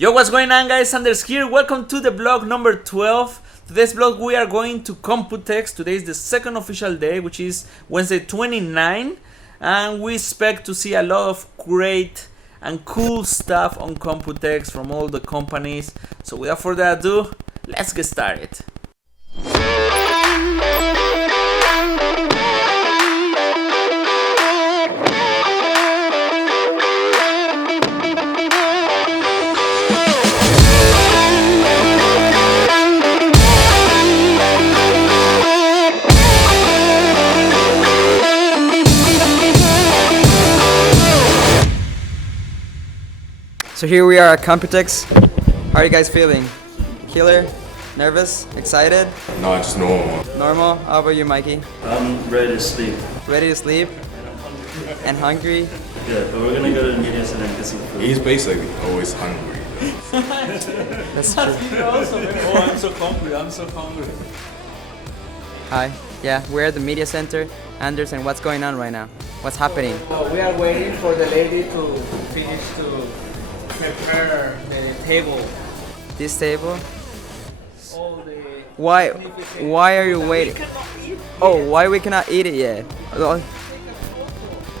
Yo, what's going on, guys? Anders here. Welcome to the vlog number 12. Today's vlog we are going to Computex. Today is the second official day, which is Wednesday 29, and we expect to see a lot of great and cool stuff on Computex from all the companies. So without further ado, let's get started. So here we are at Computex. How are you guys feeling? Killer? Nervous? Excited? No, just normal. Normal? How about you, Mikey? I'm ready to sleep. Ready to sleep? And hungry? Yeah, but we're gonna go to the media center and get some food. He's basically always hungry. That's true. Oh, I'm so hungry. I'm so hungry. Hi. Yeah, we're at the media center. Anders, and what's going on right now? What's happening? We are waiting for the lady to finish to prepare the table. This table? All the Why are you waiting? Oh, why we cannot eat it yet?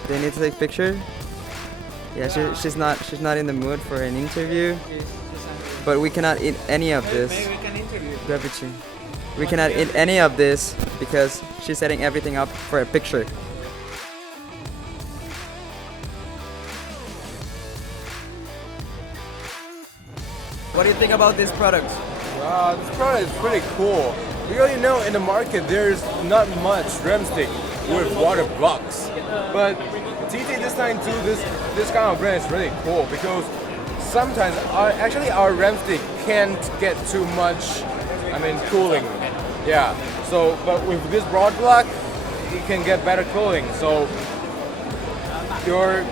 They need to take pictures? Yeah, she's not in the mood for an interview. But we cannot eat any of this. Maybe we can interview. Gravity. We cannot eat any of this because she's setting everything up for a picture. What do you think about this product? This product is pretty cool. We already know in the market there's not much REM stick with water blocks. But TT this time too, this kind of brand is really cool because sometimes our REM stick can't get too much, cooling. Yeah. So, but with this broad block, you can get better cooling. So your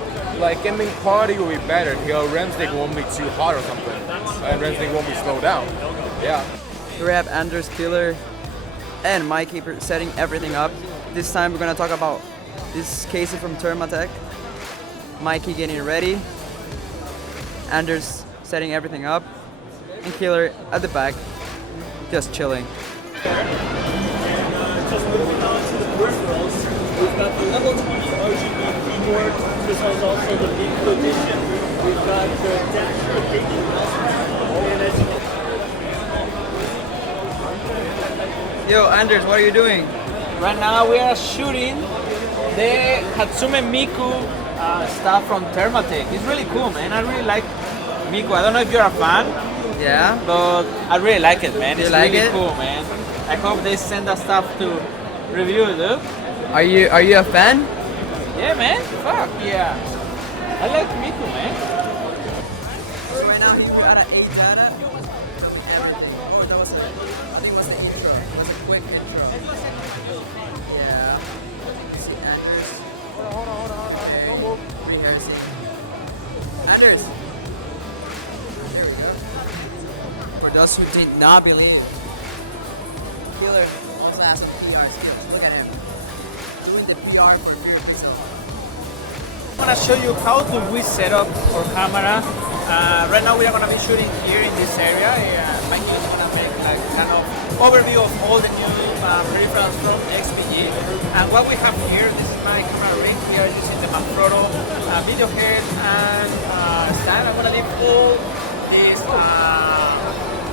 gaming quality will be better. Your REM stick won't be too hot or something, and REM stick won't be slowed down. Yeah. Here we have Anders, Killer, and Mikey setting everything up. This time we're gonna talk about this Casey from Thermatech. Mikey getting ready. Anders setting everything up, and Killer at the back, just chilling. Just moving on to the peripherals, we've got the level 20 RGB keyboard. This one's also the Vivo edition. We've got the Dash rotating mouse pad, and as you Yo, Anders, what are you doing? Right now we are shooting the Hatsume Miku stuff from Thermatech. It's really cool, man. I really like Miku. I don't know if you're a fan, Yeah? but I really like it, man. You It's like really it? cool, man. I hope they send us stuff to review, dude. Are you a fan? Yeah, man. Fuck yeah. I like Miku, man. So right now we got an 8 data. Oh, that was I think it was the intro. It was a quick intro. Yeah. See Anders. Hold on. Don't move. Rehearsing. Anders. Here we go. For those who did not believe, Killer also has some PR skills. Look at him. Doing the PR for Fear Pixel. I'm gonna show you how do we set up our camera. Right now we are gonna be shooting here in this area. My is gonna make like kind of overview of all the new peripherals from XPG. And what we have here, this is my camera rig. We are using the Manfrotto video head and stand. I'm gonna leave all these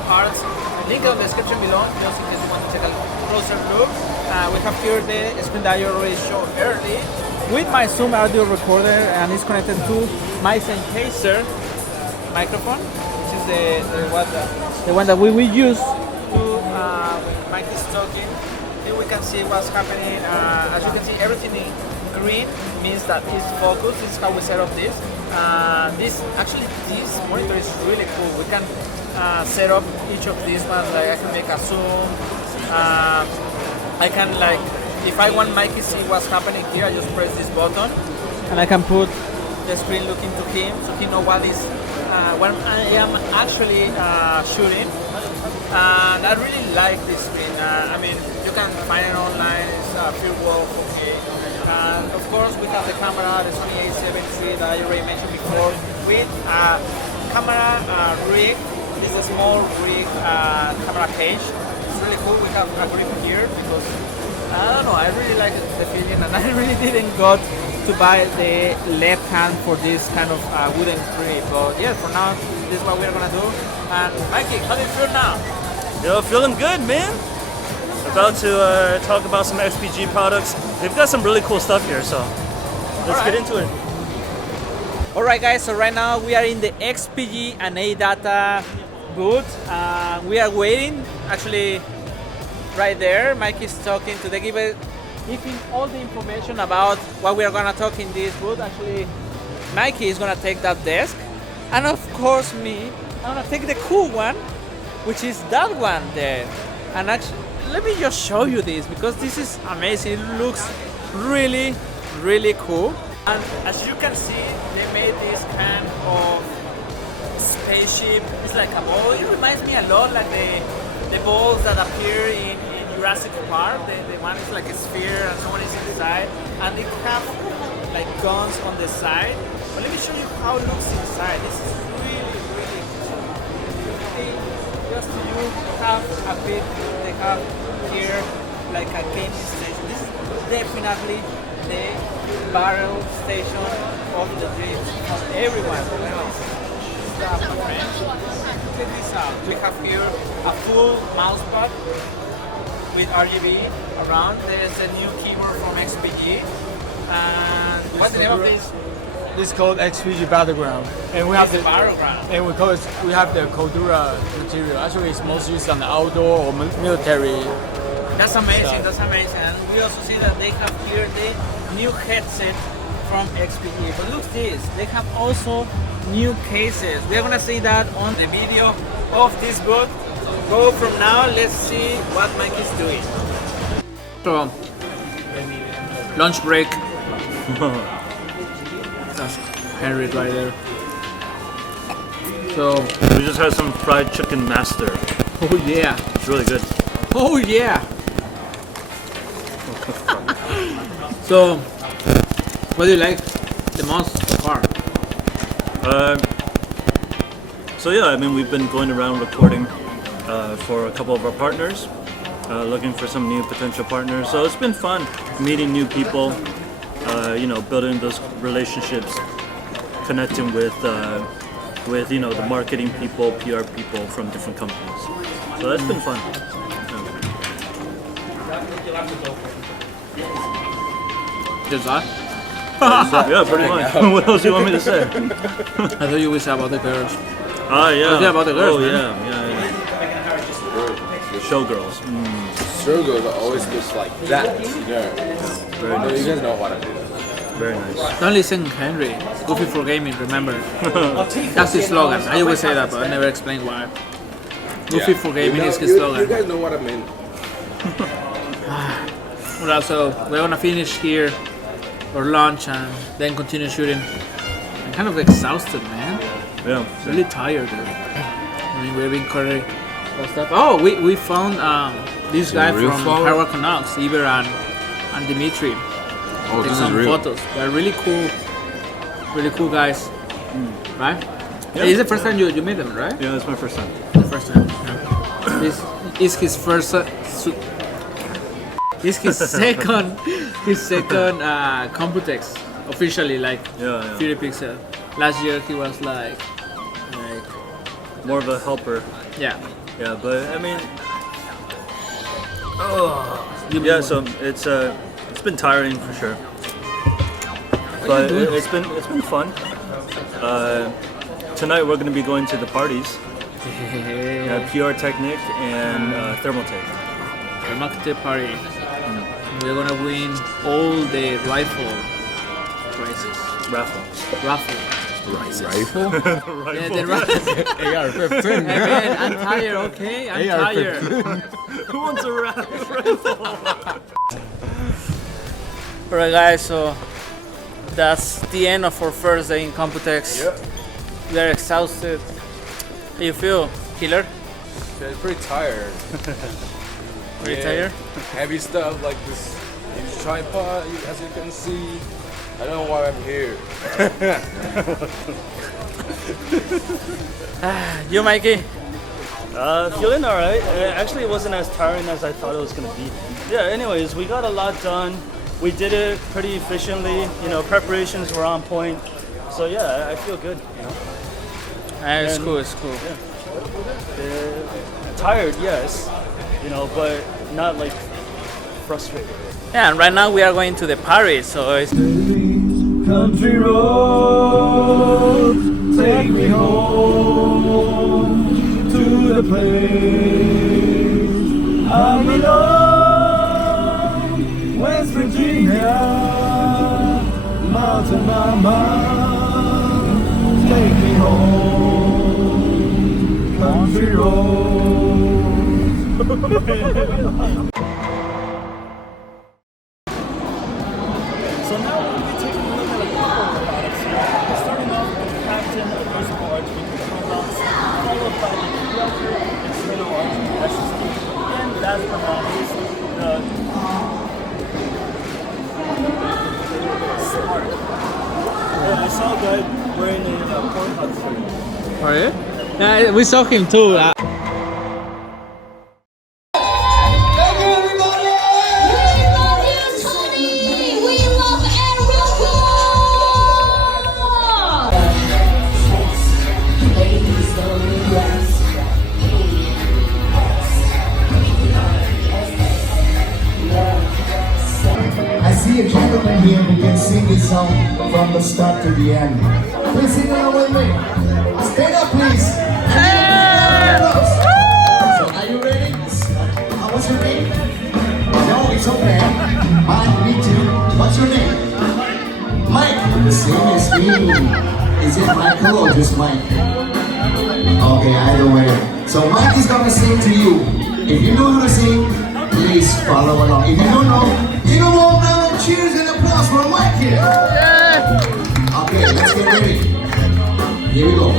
parts. Link in the description below, just in case you want to take a closer look. We have here the screen that I already showed early with my Zoom audio recorder, and it's connected to my Sennheiser microphone, which is the one that we will use to when Mike is talking. Here we can see what's happening. As you can see, everything in green means that it's focused. This is how we set up this. This monitor is really cool. We can set up each of these ones. Like I can make a zoom. I can if I want Mikey to see what's happening here, I just press this button, and I can put the screen looking to him, so he knows what I am actually shooting. And I really like this screen. You can find it online. It's pretty well okay. And of course, we have the camera, the Sony A7 III that I already mentioned before, with camera rig. It's a small rig camera cage. It's really cool. We have a grip here because I don't know. I really like the feeling, and I really didn't got to buy the left hand for this kind of wooden grip. But yeah, for now, this is what we're gonna do. And Mikey, how do you feel now? Yo, feeling good, man. About to talk about some XPG products. They've got some really cool stuff here, so let's get into it. Alright guys, so right now we are in the XPG and A-Data booth. We are waiting, actually right there. Mike is talking to the giver, giving all the information about what we are gonna talk in this booth. Actually, Mikey is gonna take that desk. And of course me, I'm gonna take the cool one, which is that one there. And actually, let me just show you this because this is amazing. It looks really, really cool. And as you can see, they made this kind of spaceship. It's like a ball. It reminds me a lot like the balls that appear in Jurassic Park. The one is like a sphere and someone is inside. And they have like guns on the side. But let me show you how it looks inside. This is really, really cool. Just you have a bit, they have here like a gaming station. This is definitely the barrel station of the dreams of everyone. Check this out. We have here a full mouse pad with RGB around. There's a new keyboard from XPG. And what's the name of this? This is called XPG Battleground, and we have the Battleground. and we have the Cordura material. Actually, it's most used on the outdoor or military. That's amazing, stuff. that's amazing. And we also see that they have here the new headset from XPG. But look this, they have also new cases. We're gonna see that on the video of this booth. Go from now, let's see what Mike is doing. So, lunch break. That's Henry right there. So, We just had some fried chicken master. oh yeah, It's really good. oh yeah. So, what do you like the most so far? So yeah, I mean, we've been going around recording for a couple of our partners, looking for some new potential partners. So it's been fun meeting new people, you know, building those relationships, connecting with you know, the marketing people, PR people from different companies. So that's been fun. Just that? Yeah, pretty much. What else do you want me to say? I thought you would say about the girls. Ah, yeah. Yeah, about the girls, Oh, man. yeah. Showgirls. Circles always looks like that. Yeah. Very You nice. guys know what I mean. Very nice. Don't listen, Henry. Goofy for gaming, remember. That's his slogan. I always say that, but I never explain why. Goofy for gaming is his You slogan. guys know what I mean. Well, so we're gonna finish here our lunch and then continue shooting. I'm kind of exhausted, man. Yeah. Really tired, dude. I mean, we've been curry stuff. Oh, we found this guy real from flower? Hardware Canucks, Iber and Dimitri. Oh, Take some photos. They're really cool guys, right? Yeah. It's the first time you meet them, right? Yeah, that's my first time. The first time. Yeah. This is his first. It's his second. His second Computex officially, like Yeah. 30 pixel. Last year he was like More of a helper. yeah. Yeah, but I mean, You yeah. So it's been tiring for sure, but it's been fun. Tonight we're going to be going to the parties. PR Technic and Thermaltake. Market party. We're gonna win all the rifle prizes. Raffle. Raffle. Rifle? Yeah, the rifle. AR-15. Hey man, I'm tired, okay? I'm tired. Who wants a raffle? Alright guys, so that's the end of our first day in Computex. Yep. We are exhausted. How you feel, killer? Yeah, pretty tired. Pretty Yeah. tired? Heavy stuff like this huge tripod, as you can see. I don't know why I'm here. You, Mikey? Feeling all right. Actually, it wasn't as tiring as I thought it was gonna be. Yeah. Anyways, we got a lot done. We did it pretty efficiently. You know, preparations were on point. So yeah, I feel good. You know. It's And- cool. It's cool. Tired, yes. You know, but not like frustrated. Yeah, and right now we are going to the party, so it's Country road, take me home to the place I belong. West Virginia, mountain mama, take me home, country road. So now we'll be taking a look at a couple of products here. Starting off with the Captain First Board with the Computex, followed by the Filter External RGB SSD, and last but not least, the Smart. Yeah, I saw a guy wearing a Pornhub shirt. are you? Yeah, we saw him too. I see a gentleman here who can sing this song from the start to the end. Please sing along with me. Stand up, please. So, are you ready? What's your name? No, it's okay. Me too. What's your name? Mike. The same as me. Is it Michael or just Mike? Okay, either way. So Mike is gonna sing to you. If you know how to sing, please follow along. If you don't know, give a warm round of cheers and applause for Mike here. Okay, let's get ready. Here we go. 1,